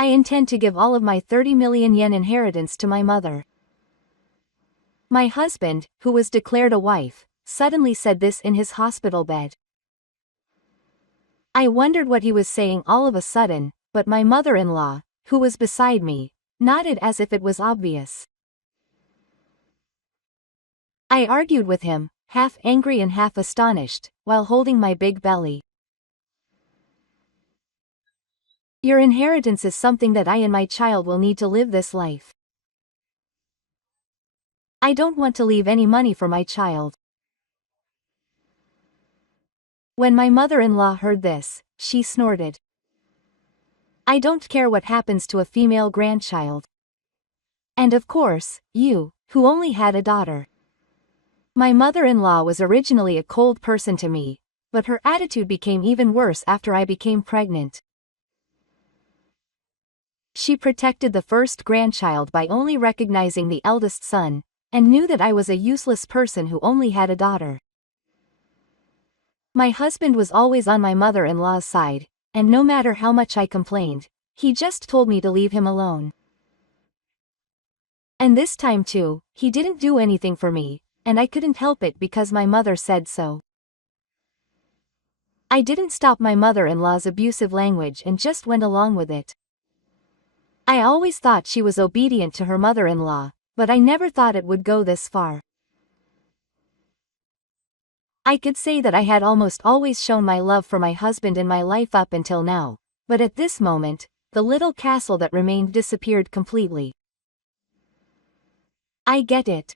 I intend to give all of my 30 million yen inheritance to my mother. My husband, who was declared a wife, suddenly said this in his hospital bed. I wondered what he was saying all of a sudden, but my mother-in-law, who was beside me, nodded as if it was obvious. I argued with him, half angry and half astonished, while holding my big belly. Your inheritance is something that I and my child will need to live this life. I don't want to leave any money for my child. When my mother-in-law heard this, she snorted. I don't care what happens to a female grandchild. And of course, you, who only had a daughter. My mother-in-law was originally a cold person to me, but her attitude became even worse after I became pregnant. She protected the first grandchild by only recognizing the eldest son, and knew that I was a useless person who only had a daughter. My husband was always on my mother-in-law's side, and no matter how much I complained, he just told me to leave him alone. And this time too, he didn't do anything for me, and I couldn't help it because my mother said so. I didn't stop my mother-in-law's abusive language and just went along with it. I always thought she was obedient to her mother-in-law, but I never thought it would go this far. I could say that I had almost always shown my love for my husband in my life up until now, but at this moment, the little castle that remained disappeared completely. I get it.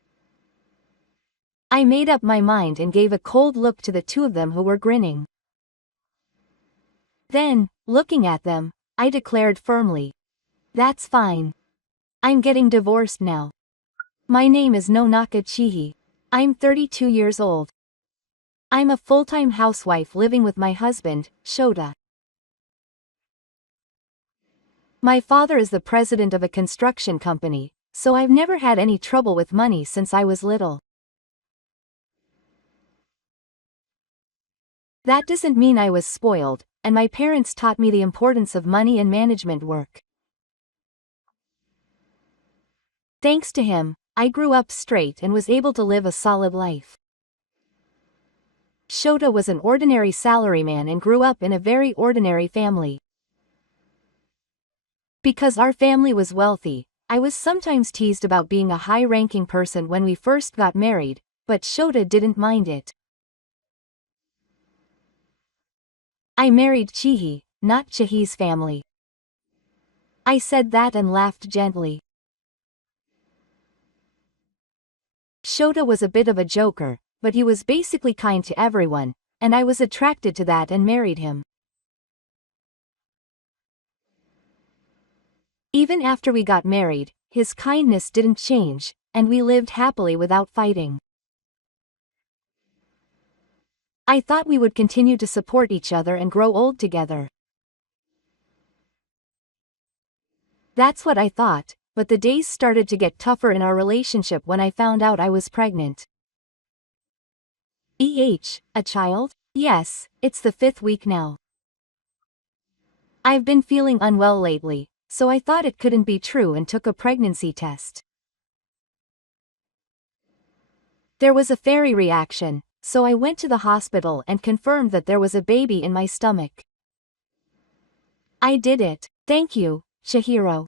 I made up my mind and gave a cold look to the two of them who were grinning. Then, looking at them, I declared firmly, "That's fine. I'm getting divorced now. My name is Nonaka Chihi. I'm 32 years old. I'm a full-time housewife living with my husband, Shota. My father is the president of a construction company, so I've never had any trouble with money since I was little. That doesn't mean I was spoiled, and my parents taught me the importance of money and management work. Thanks to him, I grew up straight and was able to live a solid life. Shota was an ordinary salaryman and grew up in a very ordinary family. Because our family was wealthy, I was sometimes teased about being a high-ranking person when we first got married, but Shota didn't mind it. I married Chihi, not Chihi's family. I said that and laughed gently. Shota was a bit of a joker, but he was basically kind to everyone, and I was attracted to that and married him. Even after we got married, his kindness didn't change, and we lived happily without fighting. I thought we would continue to support each other and grow old together. That's what I thought, but the days started to get tougher in our relationship when I found out I was pregnant. A child? Yes, it's the 5th week now. I've been feeling unwell lately, so I thought it couldn't be true and took a pregnancy test. There was a fairy reaction, so I went to the hospital and confirmed that there was a baby in my stomach. I did it, thank you, Chihiro.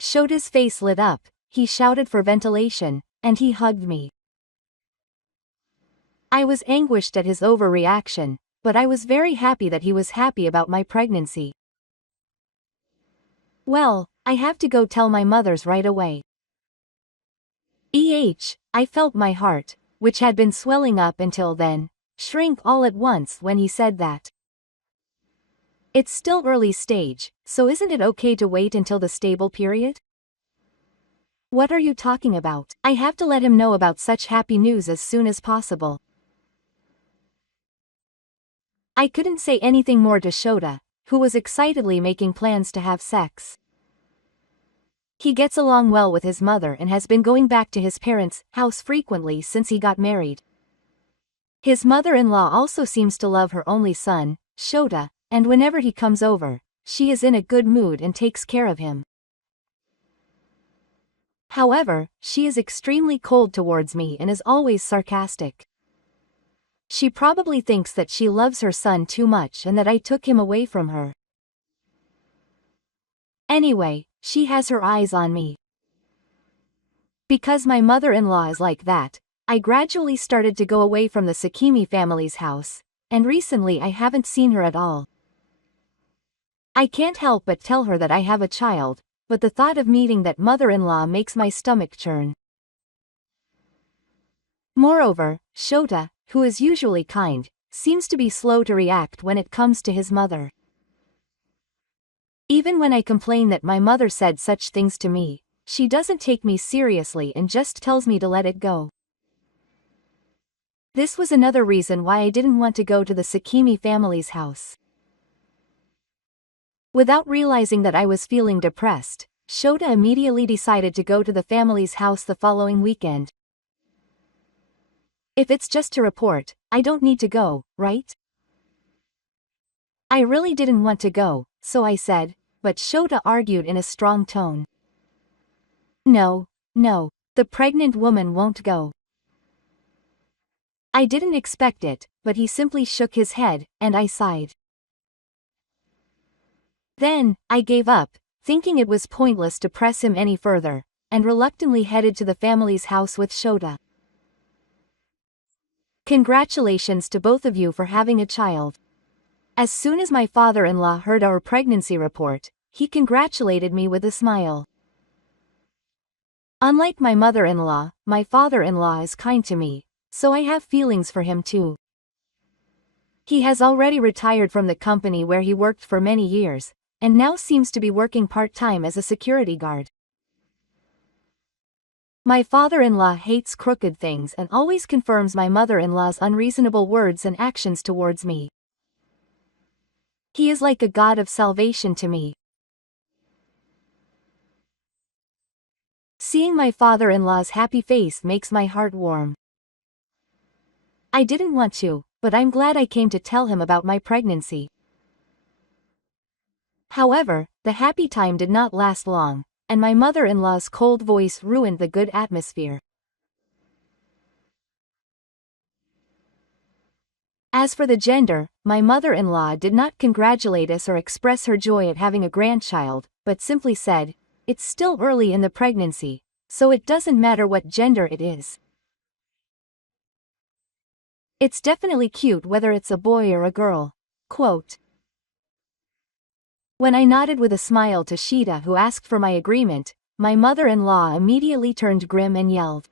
Shota's face lit up, he shouted for ventilation, and he hugged me. I was anguished at his overreaction, but I was very happy that he was happy about my pregnancy. Well, I have to go tell my mothers right away. I felt my heart, which had been swelling up until then, shrink all at once when he said that. It's still early stage, so isn't it okay to wait until the stable period? What are you talking about? I have to let him know about such happy news as soon as possible. I couldn't say anything more to Shota, who was excitedly making plans to have sex. He gets along well with his mother and has been going back to his parents' house frequently since he got married. His mother-in-law also seems to love her only son, Shota, and whenever he comes over, she is in a good mood and takes care of him. However, she is extremely cold towards me and is always sarcastic. She probably thinks that she loves her son too much and that I took him away from her. Anyway, she has her eyes on me. Because my mother-in-law is like that, I gradually started to go away from the Sakimi family's house, and recently I haven't seen her at all. I can't help but tell her that I have a child, but the thought of meeting that mother-in-law makes my stomach churn. Moreover, Shota, who is usually kind, seems to be slow to react when it comes to his mother. Even when I complain that my mother said such things to me, she doesn't take me seriously and just tells me to let it go. This was another reason why I didn't want to go to the Sakimi family's house. Without realizing that I was feeling depressed, Shota immediately decided to go to the family's house the following weekend. If it's just to report, I don't need to go, right? I really didn't want to go, so I said, but Shota argued in a strong tone. No, the pregnant woman won't go. I didn't expect it, but he simply shook his head, and I sighed. Then, I gave up, thinking it was pointless to press him any further, and reluctantly headed to the family's house with Shota. Congratulations to both of you for having a child. As soon as my father-in-law heard our pregnancy report, he congratulated me with a smile. Unlike my mother-in-law, my father-in-law is kind to me, so I have feelings for him too. He has already retired from the company where he worked for many years, and now seems to be working part-time as a security guard. My father-in-law hates crooked things and always confirms my mother-in-law's unreasonable words and actions towards me. He is like a god of salvation to me. Seeing my father-in-law's happy face makes my heart warm. I didn't want to, but I'm glad I came to tell him about my pregnancy. However, the happy time did not last long, and my mother-in-law's cold voice ruined the good atmosphere. As for the gender, my mother-in-law did not congratulate us or express her joy at having a grandchild, but simply said, "It's still early in the pregnancy, so it doesn't matter what gender it is. It's definitely cute whether it's a boy or a girl." Quote. When I nodded with a smile to Shita, who asked for my agreement, my mother-in-law immediately turned grim and yelled.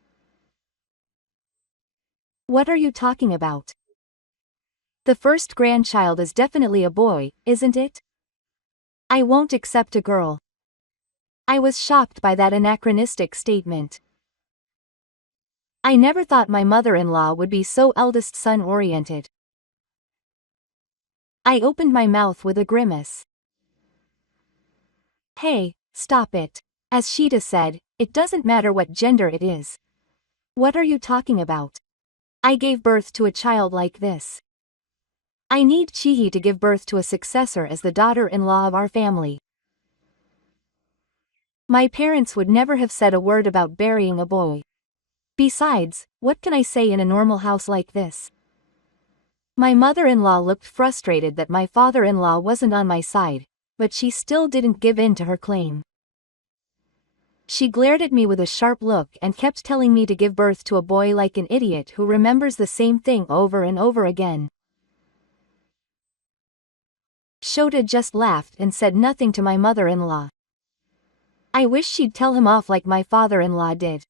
"What are you talking about? The first grandchild is definitely a boy, isn't it? I won't accept a girl." I was shocked by that anachronistic statement. I never thought my mother-in-law would be so eldest son-oriented. I opened my mouth with a grimace. "Hey, stop it. As Shita said, it doesn't matter what gender it is. What are you talking about? I gave birth to a child like this. I need Chihi to give birth to a successor as the daughter-in-law of our family. My parents would never have said a word about burying a boy. Besides, what can I say in a normal house like this?" My mother-in-law looked frustrated that my father-in-law wasn't on my side, but she still didn't give in to her claim. She glared at me with a sharp look and kept telling me to give birth to a boy like an idiot who remembers the same thing over and over again. Shota just laughed and said nothing to my mother-in-law. I wish she'd tell him off like my father-in-law did.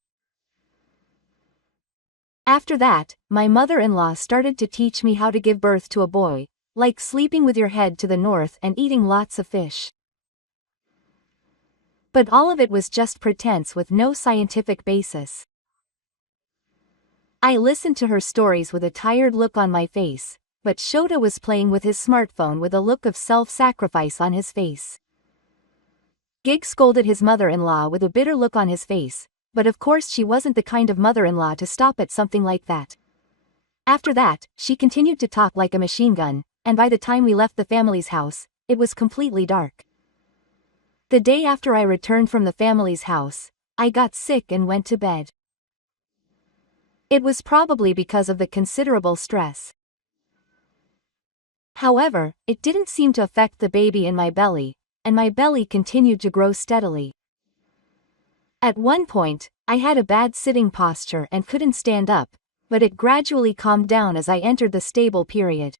After that, my mother-in-law started to teach me how to give birth to a boy, like sleeping with your head to the north and eating lots of fish. But all of it was just pretense with no scientific basis. I listened to her stories with a tired look on my face, but Shota was playing with his smartphone with a look of self-sacrifice on his face. Gig scolded his mother-in-law with a bitter look on his face, but of course she wasn't the kind of mother-in-law to stop at something like that. After that, she continued to talk like a machine gun, and by the time we left the family's house, it was completely dark. The day after I returned from the family's house, I got sick and went to bed. It was probably because of the considerable stress. However, it didn't seem to affect the baby in my belly, and my belly continued to grow steadily. At one point, I had a bad sitting posture and couldn't stand up, but it gradually calmed down as I entered the stable period.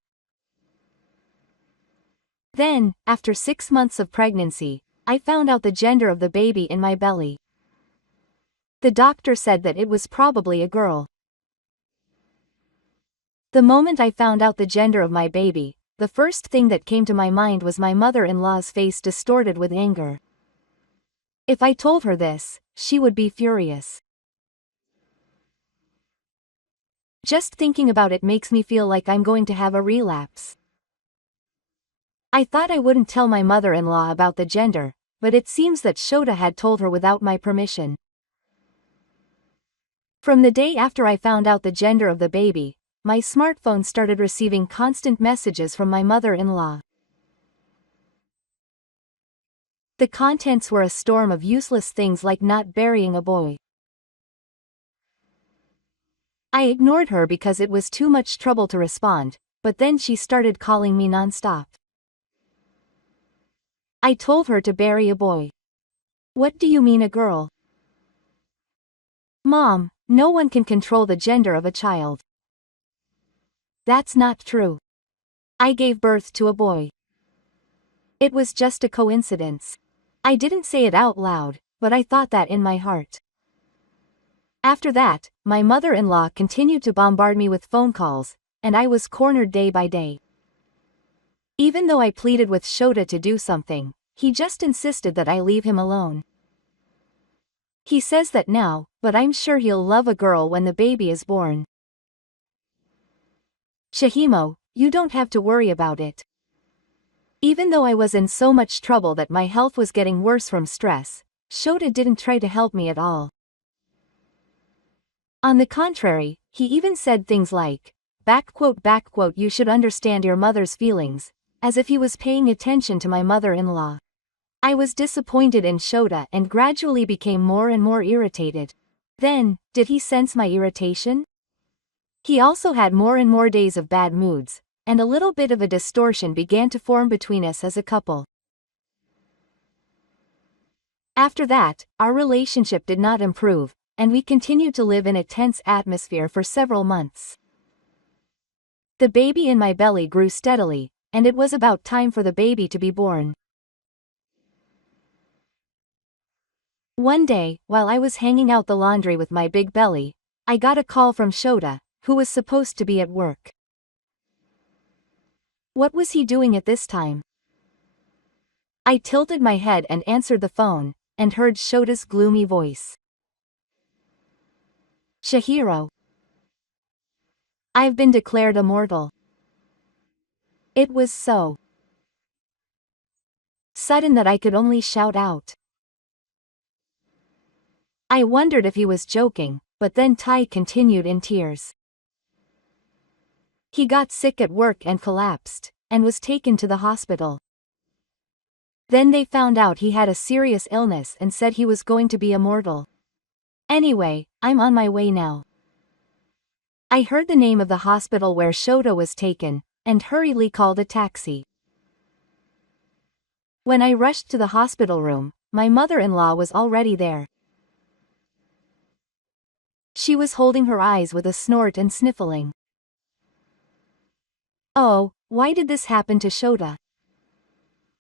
Then, after 6 months of pregnancy, I found out the gender of the baby in my belly. The doctor said that it was probably a girl. The moment I found out the gender of my baby, the first thing that came to my mind was my mother-in-law's face distorted with anger. If I told her this, she would be furious. Just thinking about it makes me feel like I'm going to have a relapse. I thought I wouldn't tell my mother-in-law about the gender, but it seems that Shota had told her without my permission. From the day after I found out the gender of the baby, my smartphone started receiving constant messages from my mother-in-law. The contents were a storm of useless things like not burying a boy. I ignored her because it was too much trouble to respond, but then she started calling me non-stop. I told her to bury a boy. What do you mean a girl? Mom, no one can control the gender of a child. That's not true. I gave birth to a boy. It was just a coincidence. I didn't say it out loud, but I thought that in my heart. After that, my mother-in-law continued to bombard me with phone calls, and I was cornered day by day. Even though I pleaded with Shota to do something, he just insisted that I leave him alone. He says that now, but I'm sure he'll love a girl when the baby is born. Shahimo, you don't have to worry about it. Even though I was in so much trouble that my health was getting worse from stress, Shota didn't try to help me at all. On the contrary, he even said things like, you should understand your mother's feelings, as if he was paying attention to my mother-in-law. I was disappointed in Shota and gradually became more and more irritated. Then, did he sense my irritation? He also had more and more days of bad moods, and a little bit of a distortion began to form between us as a couple. After that, our relationship did not improve, and we continued to live in a tense atmosphere for several months. The baby in my belly grew steadily, and it was about time for the baby to be born. One day, while I was hanging out the laundry with my big belly, I got a call from Shota, who was supposed to be at work. What was he doing at this time? I tilted my head and answered the phone, and heard Shota's gloomy voice. Shihiro. I've been declared immortal. It was so sudden that I could only shout out. I wondered if he was joking, but then Tai continued in tears. He got sick at work and collapsed, and was taken to the hospital. Then they found out he had a serious illness and said he was going to be immortal. Anyway, I'm on my way now. I heard the name of the hospital where Shota was taken, and hurriedly called a taxi. When I rushed to the hospital room, my mother-in-law was already there. She was holding her eyes with a snort and sniffling. Oh, why did this happen to Shota?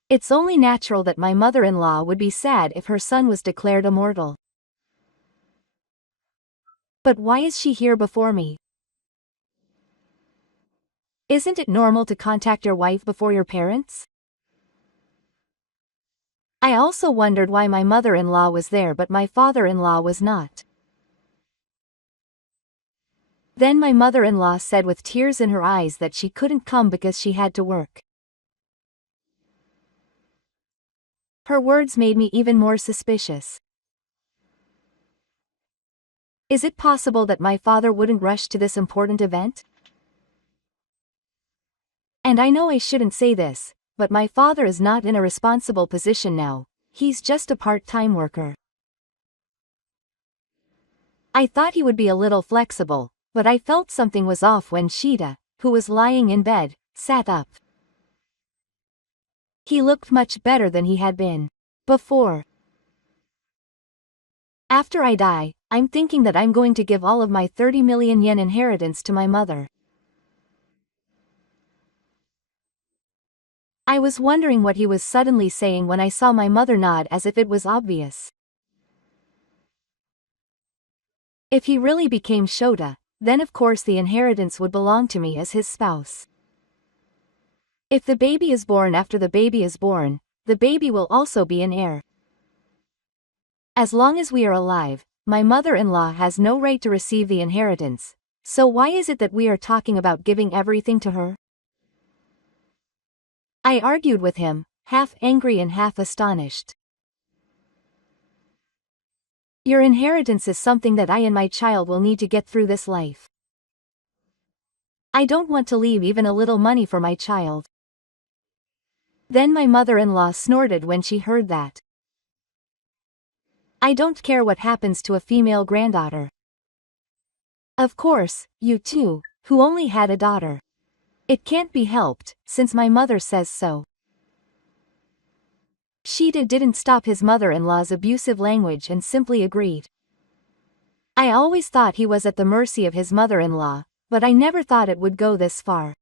It's only natural that my mother-in-law would be sad if her son was declared immortal. But why is she here before me? Isn't it normal to contact your wife before your parents? I also wondered why my mother-in-law was there but my father-in-law was not. Then my mother-in-law said with tears in her eyes that she couldn't come because she had to work. Her words made me even more suspicious. Is it possible that my father wouldn't rush to this important event? And I know I shouldn't say this, but my father is not in a responsible position now, he's just a part-time worker. I thought he would be a little flexible, but I felt something was off when Sheeta, who was lying in bed, sat up. He looked much better than he had been before. After I die, I'm thinking that I'm going to give all of my 30 million yen inheritance to my mother. I was wondering what he was suddenly saying when I saw my mother nod as if it was obvious. If he really became Shota, then of course the inheritance would belong to me as his spouse. If the baby is born after the baby is born, the baby will also be an heir. As long as we are alive, my mother-in-law has no right to receive the inheritance, so why is it that we are talking about giving everything to her? I argued with him, half angry and half astonished. Your inheritance is something that I and my child will need to get through this life. I don't want to leave even a little money for my child. Then my mother-in-law snorted when she heard that. I don't care what happens to a female granddaughter. Of course, you too, who only had a daughter. It can't be helped, since my mother says so. Sheeta didn't stop his mother-in-law's abusive language and simply agreed. I always thought he was at the mercy of his mother-in-law, but I never thought it would go this far.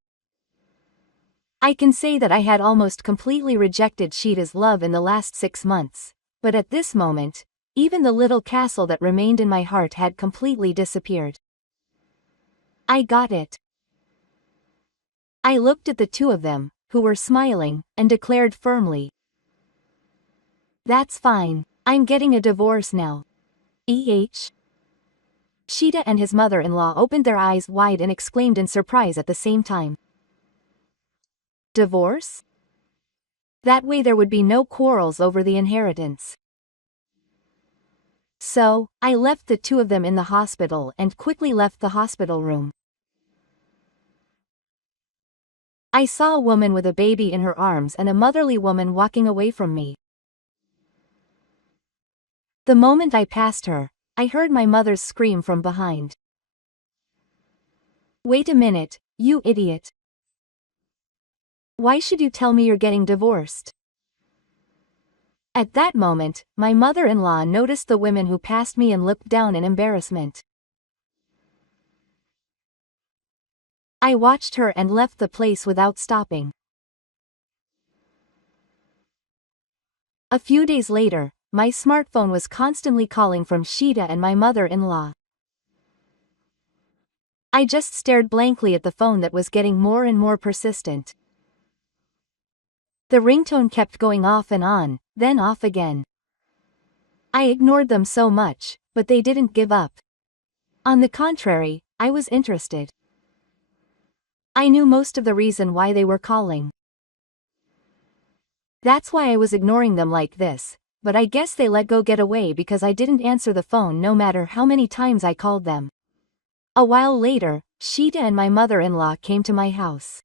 I can say that I had almost completely rejected Sheeta's love in the last 6 months, but at this moment, even the little castle that remained in my heart had completely disappeared. I got it. I looked at the two of them, who were smiling, and declared firmly, "That's fine, I'm getting a divorce now." Sheeta and his mother-in-law opened their eyes wide and exclaimed in surprise at the same time. Divorce? That way there would be no quarrels over the inheritance. So, I left the two of them in the hospital and quickly left the hospital room. I saw a woman with a baby in her arms and a motherly woman walking away from me. The moment I passed her, I heard my mother's scream from behind. "Wait a minute, you idiot. Why should you tell me you're getting divorced?" At that moment, my mother-in-law noticed the women who passed me and looked down in embarrassment. I watched her and left the place without stopping. A few days later, my smartphone was constantly calling from Sheeta and my mother-in-law. I just stared blankly at the phone that was getting more and more persistent. The ringtone kept going off and on, then off again. I ignored them so much, but they didn't give up. On the contrary, I was interested. I knew most of the reason why they were calling. That's why I was ignoring them like this, but I guess they let go get away because I didn't answer the phone no matter how many times I called them. A while later, Sheeta and my mother-in-law came to my house.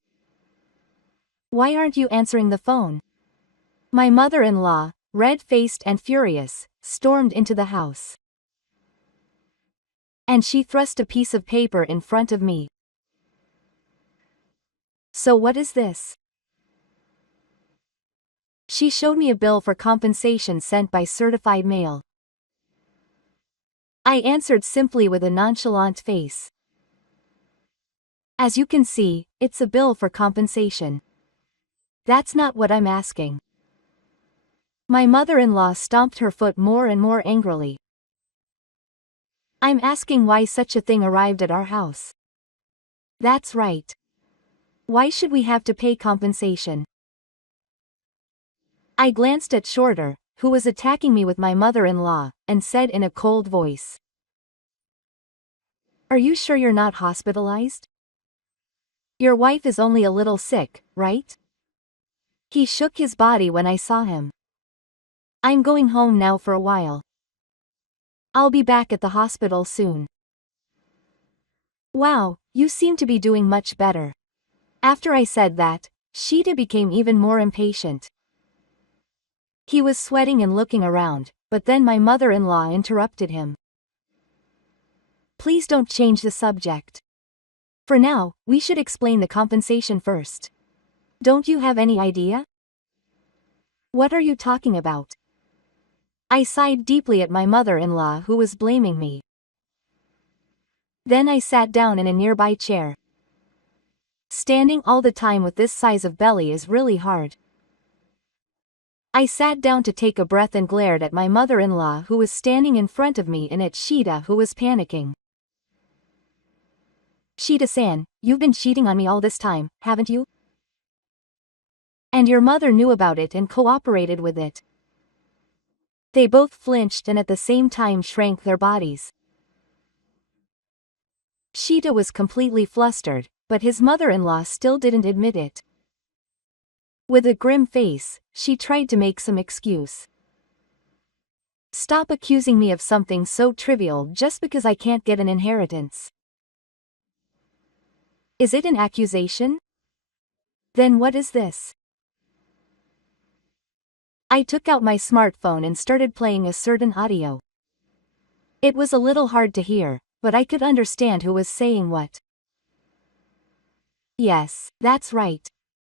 "Why aren't you answering the phone?" My mother-in-law, red-faced and furious, stormed into the house. And she thrust a piece of paper in front of me. "So what is this?" She showed me a bill for compensation sent by certified mail. I answered simply with a nonchalant face. "As you can see, it's a bill for compensation. That's not what I'm asking." My mother-in-law stomped her foot more and more angrily. "I'm asking why such a thing arrived at our house." "That's right. Why should we have to pay compensation?" I glanced at Shorter, who was attacking me with my mother-in-law, and said in a cold voice, "Are you sure you're not hospitalized? Your wife is only a little sick, right?" He shook his body when I saw him. "I'm going home now for a while. I'll be back at the hospital soon." "Wow, you seem to be doing much better." After I said that, Sheeta became even more impatient. He was sweating and looking around, but then my mother-in-law interrupted him. Please don't change the subject. For now, we should explain the compensation first. Don't you have any idea? What are you talking about? I sighed deeply at my mother-in-law who was blaming me. Then I sat down in a nearby chair. Standing all the time with this size of belly is really hard. I sat down to take a breath and glared at my mother-in-law who was standing in front of me and at Sheeta who was panicking. Sheeta-san, you've been cheating on me all this time, haven't you? And your mother knew about it and cooperated with it. They both flinched and at the same time shrank their bodies. Sheeta was completely flustered, but his mother-in-law still didn't admit it. With a grim face, she tried to make some excuse. Stop accusing me of something so trivial just because I can't get an inheritance. Is it an accusation? Then what is this? I took out my smartphone and started playing a certain audio. It was a little hard to hear, but I could understand who was saying what. Yes, that's right.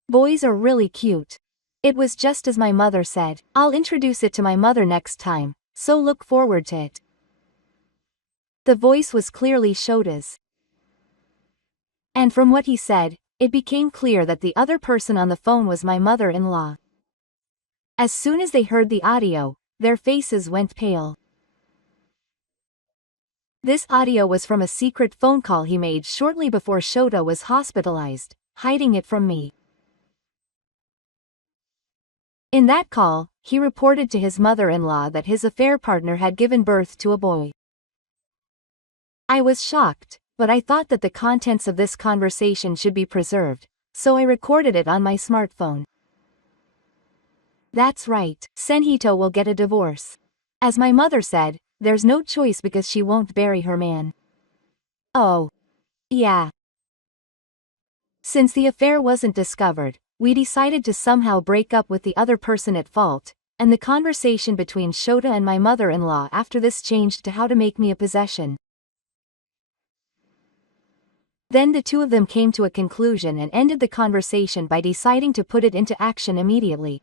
Boys are really cute. It was just as my mother said. I'll introduce it to my mother next time, so look forward to it. The voice was clearly Shota's. And from what he said, it became clear that the other person on the phone was my mother-in-law. As soon as they heard the audio, their faces went pale. This audio was from a secret phone call he made shortly before Shota was hospitalized, hiding it from me. In that call, he reported to his mother-in-law that his affair partner had given birth to a boy. I was shocked, but I thought that the contents of this conversation should be preserved, so I recorded it on my smartphone. That's right, Senhito will get a divorce. As my mother said, there's no choice because she won't bury her man. Oh. Yeah. Since the affair wasn't discovered, we decided to somehow break up with the other person at fault, and the conversation between Shota and my mother-in-law after this changed to how to make me a possession. Then the two of them came to a conclusion and ended the conversation by deciding to put it into action immediately.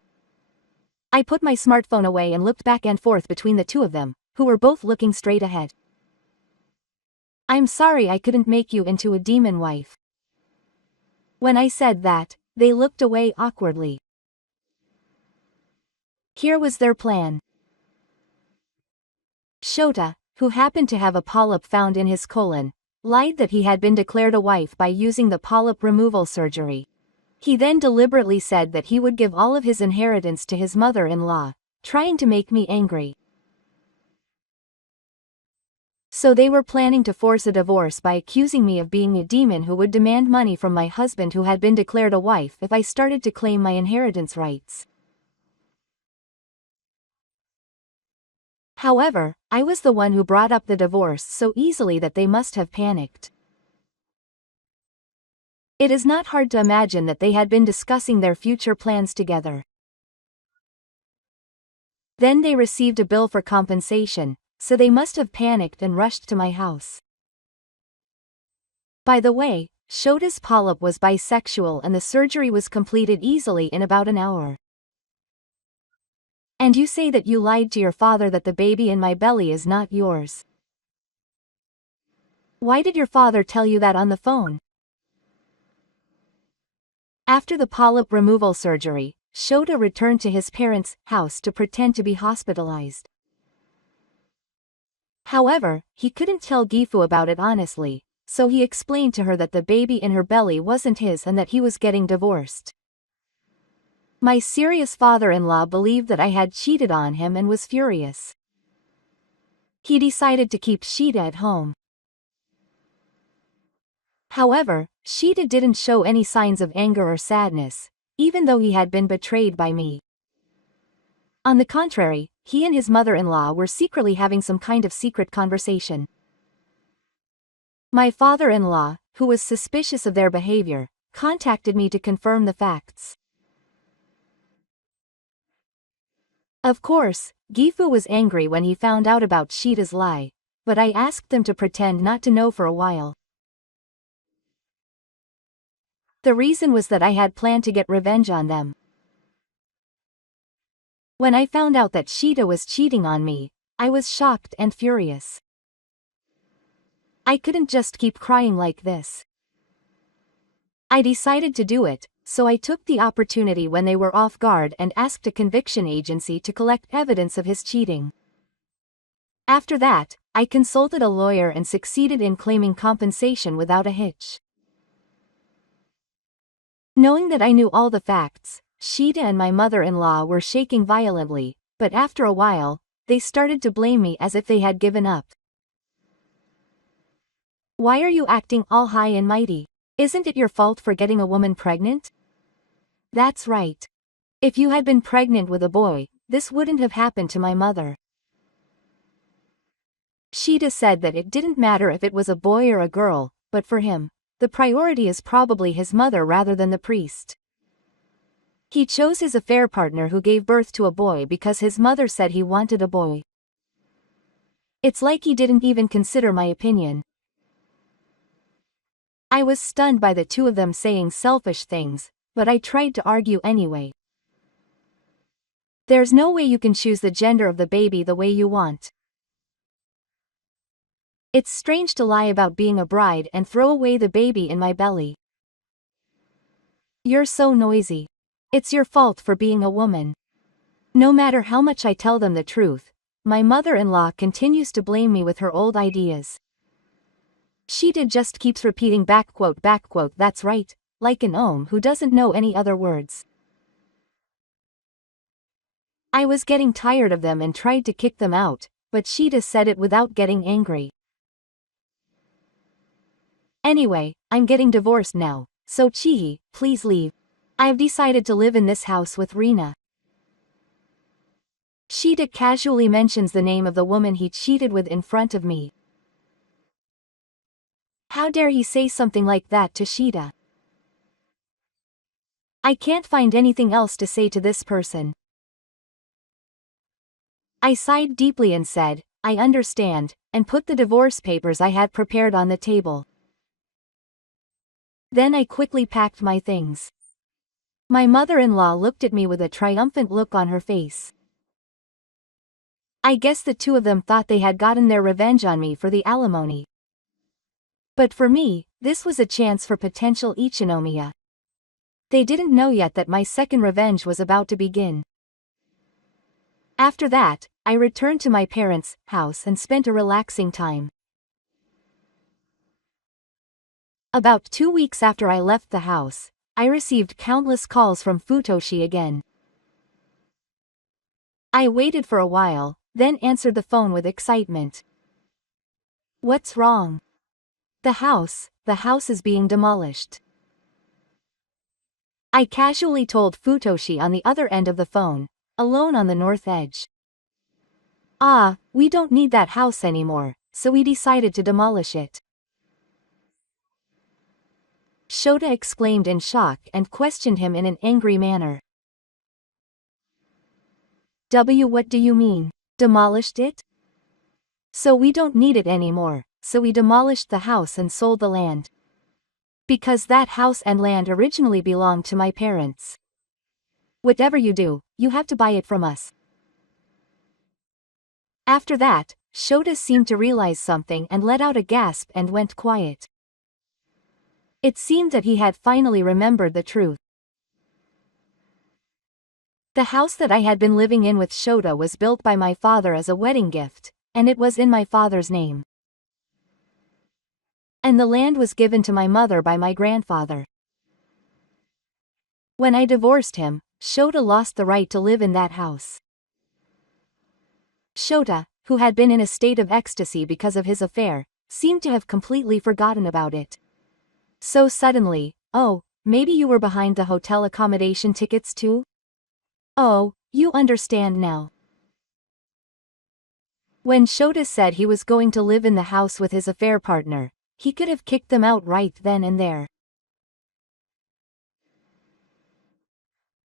I put my smartphone away and looked back and forth between the two of them, who were both looking straight ahead. I'm sorry I couldn't make you into a demon wife. When I said that, they looked away awkwardly. Here was their plan. Shota, who happened to have a polyp found in his colon, lied that he had been declared a wife by using the polyp removal surgery. He then deliberately said that he would give all of his inheritance to his mother-in-law, trying to make me angry. So they were planning to force a divorce by accusing me of being a demon who would demand money from my husband who had been declared a wife if I started to claim my inheritance rights. However, I was the one who brought up the divorce so easily that they must have panicked. It is not hard to imagine that they had been discussing their future plans together. Then they received a bill for compensation, so they must have panicked and rushed to my house. By the way, Shota's polyp was bisexual and the surgery was completed easily in about an hour. And you say that you lied to your father that the baby in my belly is not yours. Why did your father tell you that on the phone? After the polyp removal surgery, Shota returned to his parents' house to pretend to be hospitalized. However, he couldn't tell Gifu about it honestly, so he explained to her that the baby in her belly wasn't his and that he was getting divorced. My serious father-in-law believed that I had cheated on him and was furious. He decided to keep Sheeta at home. However, Sheeta didn't show any signs of anger or sadness, even though he had been betrayed by me. On the contrary, he and his mother-in-law were secretly having some kind of secret conversation. My father-in-law, who was suspicious of their behavior, contacted me to confirm the facts. Of course, Gifu was angry when he found out about Shida's lie, but I asked them to pretend not to know for a while. The reason was that I had planned to get revenge on them. When I found out that Shida was cheating on me, I was shocked and furious. I couldn't just keep crying like this. I decided to do it, so I took the opportunity when they were off guard and asked a conviction agency to collect evidence of his cheating. After that, I consulted a lawyer and succeeded in claiming compensation without a hitch. Knowing that I knew all the facts, Shida and my mother-in-law were shaking violently, but after a while, they started to blame me as if they had given up. Why are you acting all high and mighty? Isn't it your fault for getting a woman pregnant? That's right. If you had been pregnant with a boy, this wouldn't have happened to my mother. Shida said that it didn't matter if it was a boy or a girl, but for him, the priority is probably his mother rather than the priest. He chose his affair partner who gave birth to a boy because his mother said he wanted a boy. It's like he didn't even consider my opinion. I was stunned by the two of them saying selfish things, but I tried to argue anyway. There's no way you can choose the gender of the baby the way you want. It's strange to lie about being a bride and throw away the baby in my belly. You're so noisy. It's your fault for being a woman. No matter how much I tell them the truth, my mother-in-law continues to blame me with her old ideas. Shida just keeps repeating backquote, that's right, like an ohm who doesn't know any other words. I was getting tired of them and tried to kick them out, but Shida said it without getting angry. Anyway, I'm getting divorced now, so Chihi, please leave. I've decided to live in this house with Rina. Shida casually mentions the name of the woman he cheated with in front of me. How dare he say something like that to Shida? I can't find anything else to say to this person. I sighed deeply and said, I understand, and put the divorce papers I had prepared on the table. Then I quickly packed my things. My mother-in-law looked at me with a triumphant look on her face. I guess the two of them thought they had gotten their revenge on me for the alimony. But for me, this was a chance for potential ichinomiya. They didn't know yet that my second revenge was about to begin. After that, I returned to my parents' house and spent a relaxing time. About 2 weeks after I left the house, I received countless calls from Futoshi again. I waited for a while, then answered the phone with excitement. What's wrong? The house is being demolished. I casually told Futoshi on the other end of the phone, alone on the north edge. We don't need that house anymore, so we decided to demolish it. Shota exclaimed in shock and questioned him in an angry manner. What do you mean? Demolished it? So we don't need it anymore, so we demolished the house and sold the land. Because that house and land originally belonged to my parents. Whatever you do, you have to buy it from us. After that, Shota seemed to realize something and let out a gasp and went quiet. It seemed that he had finally remembered the truth. The house that I had been living in with Shota was built by my father as a wedding gift, and it was in my father's name. And the land was given to my mother by my grandfather. When I divorced him, Shota lost the right to live in that house. Shota, who had been in a state of ecstasy because of his affair, seemed to have completely forgotten about it. So suddenly, maybe you were behind the hotel accommodation tickets too? Oh, you understand now. When Shota said he was going to live in the house with his affair partner, he could have kicked them out right then and there.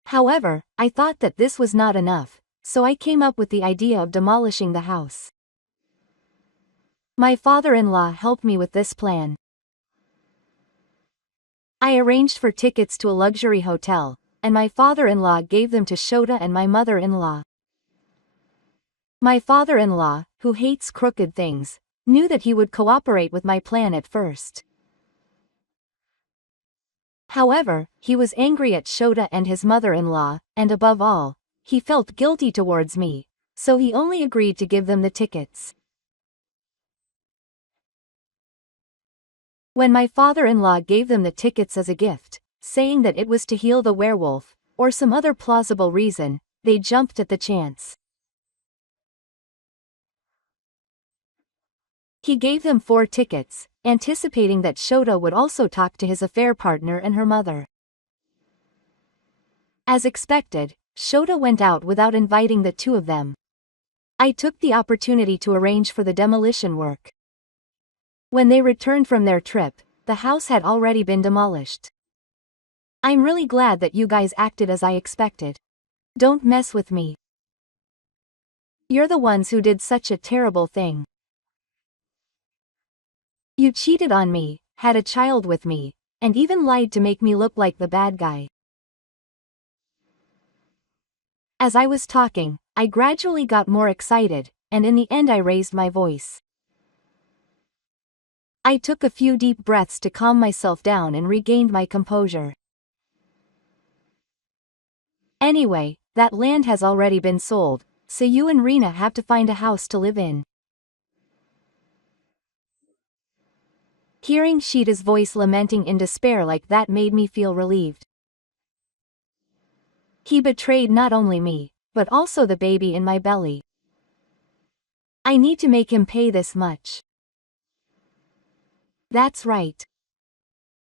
However, I thought that this was not enough, so I came up with the idea of demolishing the house. My father-in-law helped me with this plan. I arranged for tickets to a luxury hotel, and my father-in-law gave them to Shota and my mother-in-law. My father-in-law, who hates crooked things, knew that he would cooperate with my plan at first. However, he was angry at Shota and his mother-in-law, and above all, he felt guilty towards me, so he only agreed to give them the tickets. When my father-in-law gave them the tickets as a gift, saying that it was to heal the werewolf, or some other plausible reason, they jumped at the chance. He gave them 4 tickets, anticipating that Shota would also talk to his affair partner and her mother. As expected, Shota went out without inviting the 2 of them. I took the opportunity to arrange for the demolition work. When they returned from their trip, the house had already been demolished. I'm really glad that you guys acted as I expected. Don't mess with me. You're the ones who did such a terrible thing. You cheated on me, had a child with me, and even lied to make me look like the bad guy. As I was talking, I gradually got more excited, and in the end I raised my voice. I took a few deep breaths to calm myself down and regained my composure. Anyway, that land has already been sold, so you and Rena have to find a house to live in. Hearing Sheeta's voice lamenting in despair like that made me feel relieved. He betrayed not only me, but also the baby in my belly. I need to make him pay this much. That's right.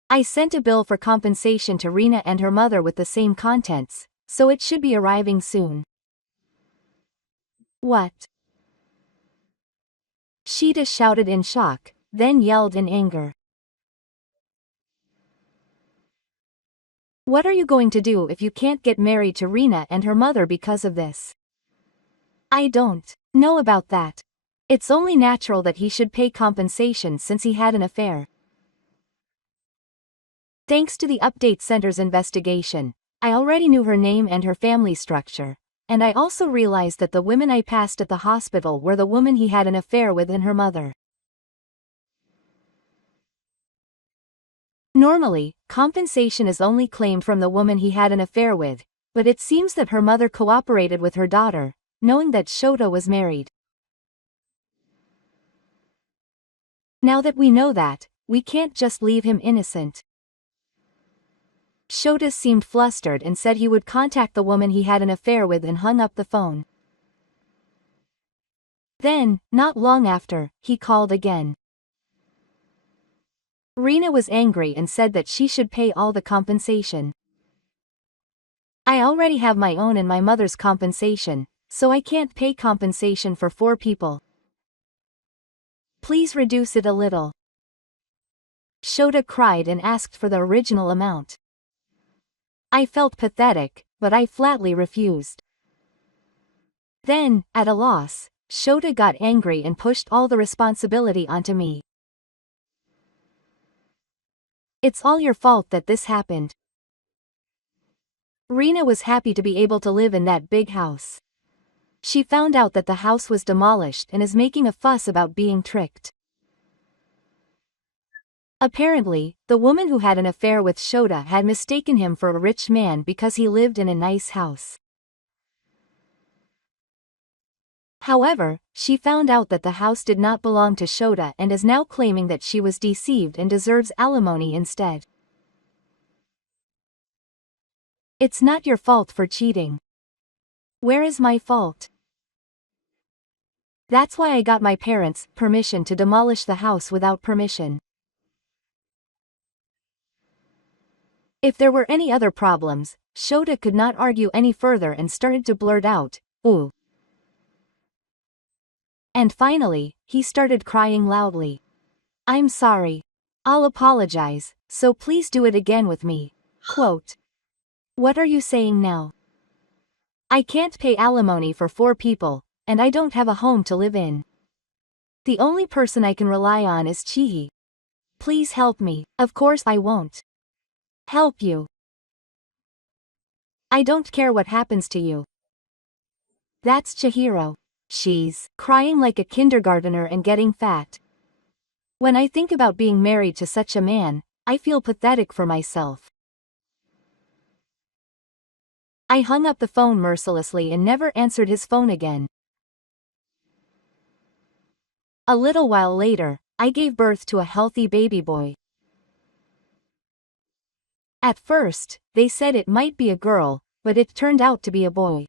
I sent a bill for compensation to Rena and her mother with the same contents, so it should be arriving soon. What? Sheeta shouted in shock, then yelled in anger. What are you going to do if you can't get married to Rena and her mother because of this? I don't know about that. It's only natural that he should pay compensation since he had an affair. Thanks to the Update Center's investigation, I already knew her name and her family structure, and I also realized that the women I passed at the hospital were the woman he had an affair with and her mother. Normally, compensation is only claimed from the woman he had an affair with, but it seems that her mother cooperated with her daughter, knowing that Shota was married. Now that we know that, we can't just leave him innocent. Shota seemed flustered and said he would contact the woman he had an affair with and hung up the phone. Then, not long after, he called again. Rena was angry and said that she should pay all the compensation. I already have my own and my mother's compensation, so I can't pay compensation for 4 people. Please reduce it a little. Shota cried and asked for the original amount. I felt pathetic, but I flatly refused. Then, at a loss, Shota got angry and pushed all the responsibility onto me. It's all your fault that this happened. Rena was happy to be able to live in that big house. She found out that the house was demolished and is making a fuss about being tricked. Apparently, the woman who had an affair with Shota had mistaken him for a rich man because he lived in a nice house. However, she found out that the house did not belong to Shota and is now claiming that she was deceived and deserves alimony instead. It's not your fault for cheating. Where is my fault? That's why I got my parents' permission to demolish the house without permission. If there were any other problems, Shota could not argue any further and started to blurt out, "Ooh." And finally, he started crying loudly. I'm sorry. I'll apologize, so please do it again with me. Quote. What are you saying now? I can't pay alimony for 4 people, and I don't have a home to live in. The only person I can rely on is Chihi. Please help me. Of course I won't help you. I don't care what happens to you. That's Chihiro. She's crying like a kindergartner and getting fat. When I think about being married to such a man, I feel pathetic for myself. I hung up the phone mercilessly and never answered his phone again. A little while later, I gave birth to a healthy baby boy. At first, they said it might be a girl, but it turned out to be a boy.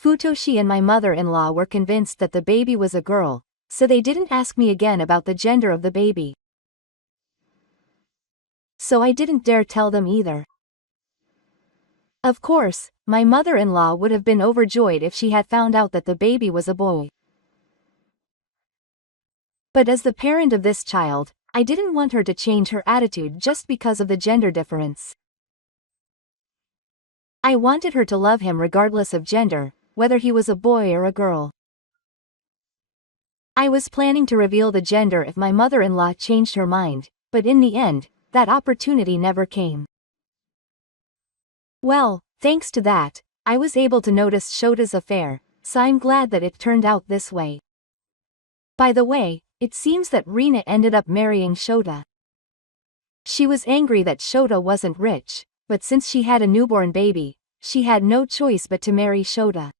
Futoshi and my mother-in-law were convinced that the baby was a girl, so they didn't ask me again about the gender of the baby. So I didn't dare tell them either. Of course, my mother-in-law would have been overjoyed if she had found out that the baby was a boy. But as the parent of this child, I didn't want her to change her attitude just because of the gender difference. I wanted her to love him regardless of gender, whether he was a boy or a girl. I was planning to reveal the gender if my mother-in-law changed her mind, but in the end, that opportunity never came. Well, thanks to that, I was able to notice Shota's affair, so I'm glad that it turned out this way. By the way, it seems that Rina ended up marrying Shota. She was angry that Shota wasn't rich, but since she had a newborn baby, she had no choice but to marry Shota.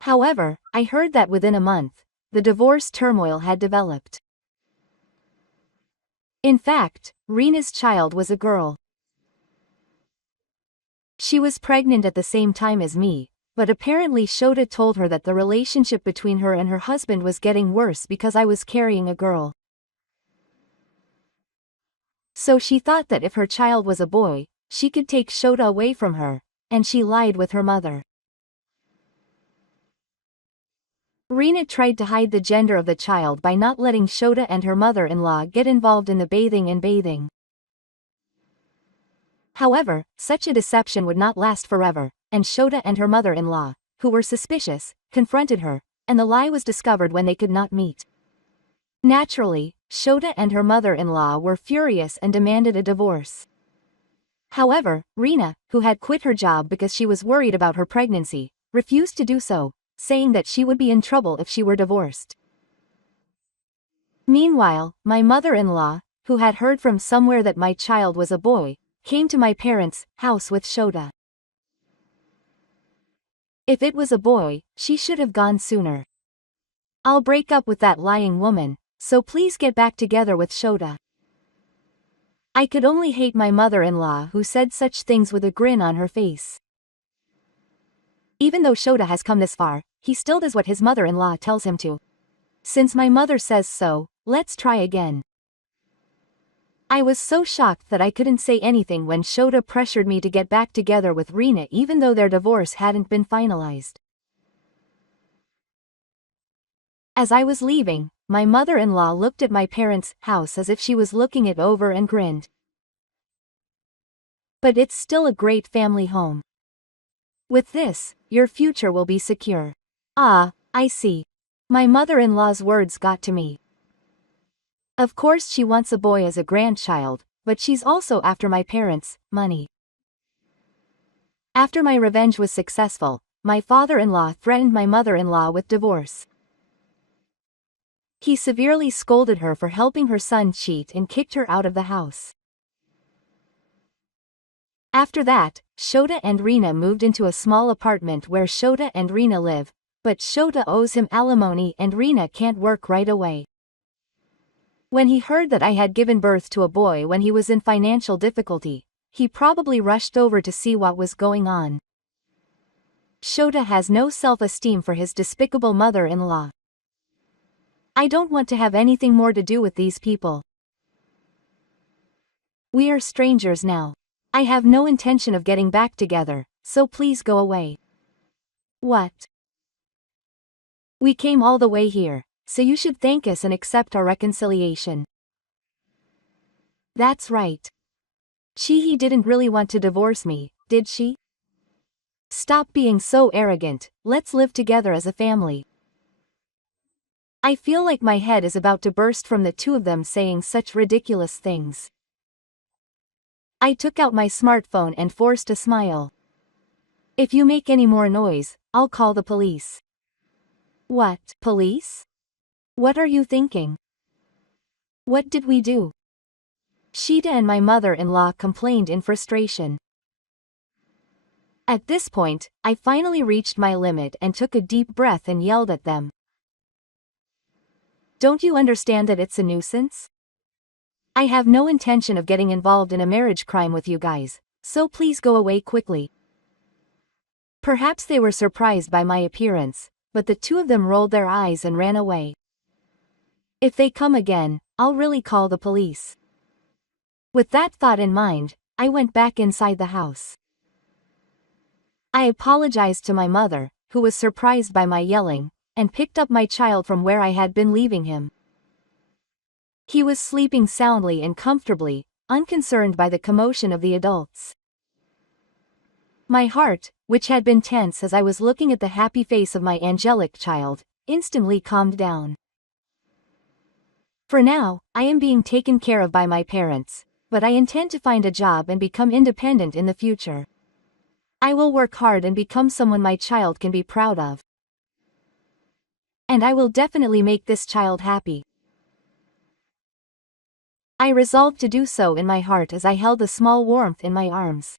However, I heard that within a month, the divorce turmoil had developed. In fact, Rina's child was a girl. She was pregnant at the same time as me, but apparently Shota told her that the relationship between her and her husband was getting worse because I was carrying a girl. So she thought that if her child was a boy, she could take Shota away from her, and she lied with her mother. Rina tried to hide the gender of the child by not letting Shota and her mother-in-law get involved in the bathing. However, such a deception would not last forever, and Shota and her mother-in-law, who were suspicious, confronted her, and the lie was discovered when they could not meet. Naturally, Shota and her mother-in-law were furious and demanded a divorce. However, Rina, who had quit her job because she was worried about her pregnancy, refused to do so, saying that she would be in trouble if she were divorced. Meanwhile, my mother-in-law, who had heard from somewhere that my child was a boy, came to my parents' house with Shota. If it was a boy, she should have gone sooner. I'll break up with that lying woman, so please get back together with Shota. I could only hate my mother-in-law who said such things with a grin on her face. Even though Shota has come this far, he still does what his mother-in-law tells him to. Since my mother says so, let's try again. I was so shocked that I couldn't say anything when Shota pressured me to get back together with Rina even though their divorce hadn't been finalized. As I was leaving, my mother-in-law looked at my parents' house as if she was looking it over and grinned. But it's still a great family home. With this, your future will be secure. Ah, I see. My mother-in-law's words got to me. Of course she wants a boy as a grandchild, but she's also after my parents' money. After my revenge was successful, my father-in-law threatened my mother-in-law with divorce. He severely scolded her for helping her son cheat and kicked her out of the house. After that, Shota and Rina moved into a small apartment where Shota and Rina live, but Shota owes him alimony and Rina can't work right away. When he heard that I had given birth to a boy when he was in financial difficulty, he probably rushed over to see what was going on. Shota has no self-esteem for his despicable mother-in-law. I don't want to have anything more to do with these people. We are strangers now. I have no intention of getting back together, so please go away. What? We came all the way here, so you should thank us and accept our reconciliation. That's right. He didn't really want to divorce me, did she? Stop being so arrogant, let's live together as a family. I feel like my head is about to burst from the two of them saying such ridiculous things. I took out my smartphone and forced a smile. If you make any more noise, I'll call the police. What, police? What are you thinking? What did we do? Sheeta and my mother-in-law complained in frustration. At this point, I finally reached my limit and took a deep breath and yelled at them. Don't you understand that it's a nuisance? I have no intention of getting involved in a marriage crime with you guys, so please go away quickly. Perhaps they were surprised by my appearance, but the two of them rolled their eyes and ran away. If they come again, I'll really call the police. With that thought in mind, I went back inside the house. I apologized to my mother, who was surprised by my yelling, and picked up my child from where I had been leaving him. He was sleeping soundly and comfortably, unconcerned by the commotion of the adults. My heart, which had been tense as I was looking at the happy face of my angelic child, instantly calmed down. For now, I am being taken care of by my parents, but I intend to find a job and become independent in the future. I will work hard and become someone my child can be proud of. And I will definitely make this child happy. I resolved to do so in my heart as I held the small warmth in my arms.